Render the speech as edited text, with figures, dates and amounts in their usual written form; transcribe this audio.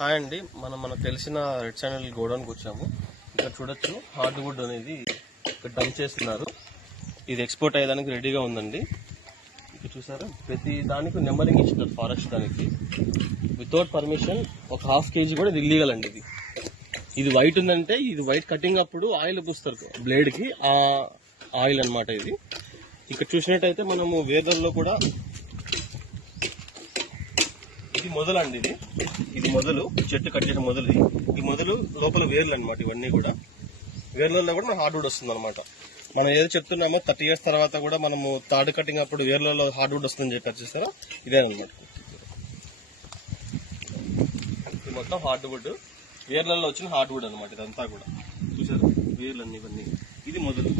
Hi అండి, మనకు తెలిసిన రెడ్ ఛానల్ గోడౌన్కి వచ్చాము. ఇక్కడ చూడొచ్చు హార్డ్ వుడ్ అనేది ఇక్కడ డంప్ చేస్తున్నారు. ఇది ఎక్స్పోర్ట్ అయ్యేదానికి రెడీగా ఉందండి. ఇక్కడ చూసారా, ప్రతి దానికి నెంబరింగ్ ఇచ్చినారు. ఫారెస్ట్ దానికి వితౌట్ పర్మిషన్ ఒక ½ kg కూడా ఇది ఇల్లీగల్ అండి. ఇది వైట్ ఉందంటే ఇది వైట్ కటింగ్ అప్పుడు ఆయిల్ పూస్తారు బ్లేడ్ కి, ఆ ఆయిల్ అన్నమాట ఇది. ఇక్కడ చూసినట్టయితే మనము వేర్లలో కూడా ఇది మొదలు అండి, ఇది మొదలు చెట్టు కట్ చేసిన మొదలు. ఈ మొదలు లోపల వేర్లు అనమాట. ఇవన్నీ కూడా వేర్లలో కూడా మనకు హార్డ్వుడ్ వస్తుంది అనమాట. మనం ఏదో చెప్తున్నామో 30 years తర్వాత కూడా మనము తాడు కటింగ్ అప్పుడు వేర్లలో హార్డ్వుడ్ వస్తుందని చెప్పి చూస్తారా, ఇదేనమాట. ఇది మొత్తం హార్డ్వుడ్, వేర్లలో వచ్చిన హార్డ్వుడ్ అనమాట. ఇదంతా కూడా చూసారా వేర్లన్నీ ఇవన్నీ. ఇది మొదలు.